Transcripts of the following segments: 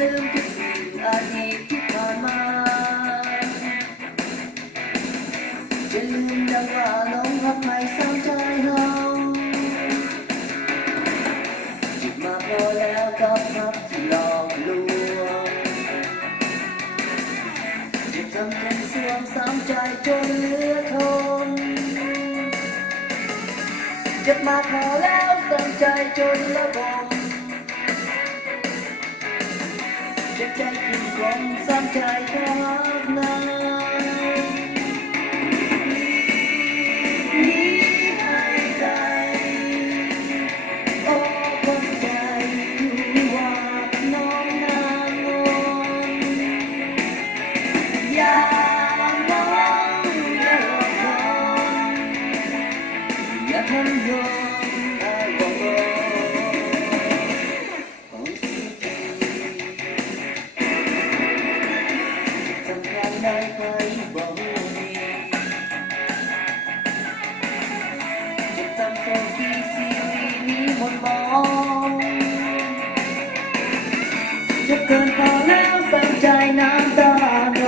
ลืมทุกสิ่งอดีตที่ผ่านมาจะลืมดังว่าหลงรักใครซ้ำใจเฮาจิตมาพอแล้วกับรักที่หลอกลวงจิตทำเป็นสวงซ้ำใจจนเหลือทนเจ็บมาพอแล้วซ้ำใจจนละบมเจ็บใจขึ้นกลมซ้ำใจรักนานได้ไปบอกจะจำโซที่ซีรีนี้หมดมองจะเกินพอแล้วสั่งใจน้ำตาล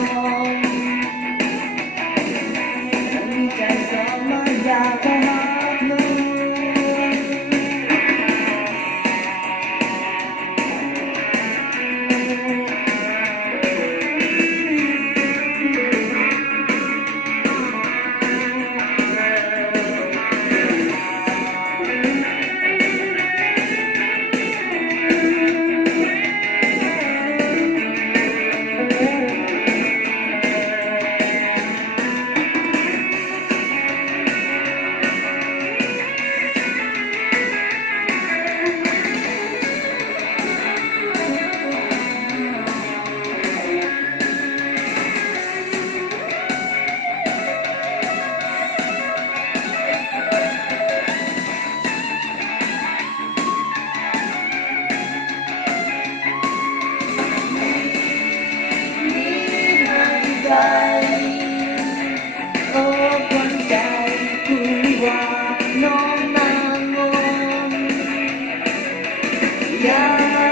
งฉันมีใจสองไม่อยากจะหักลงโอ้คนใจคือว่าน้องนางงอย่า